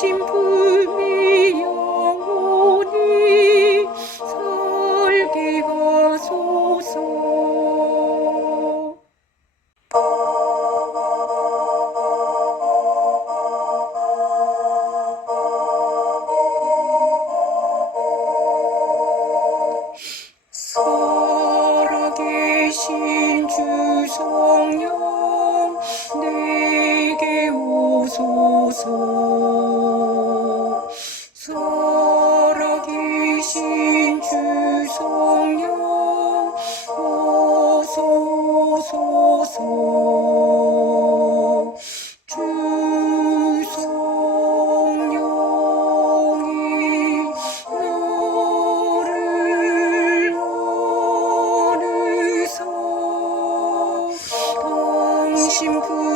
신품이 영원히 살게 하소서. 살아계신 주 성령 내게 오소서. 살아계신 주 성령 어서 오소서. 주 성령이 너를 안으사 당신 품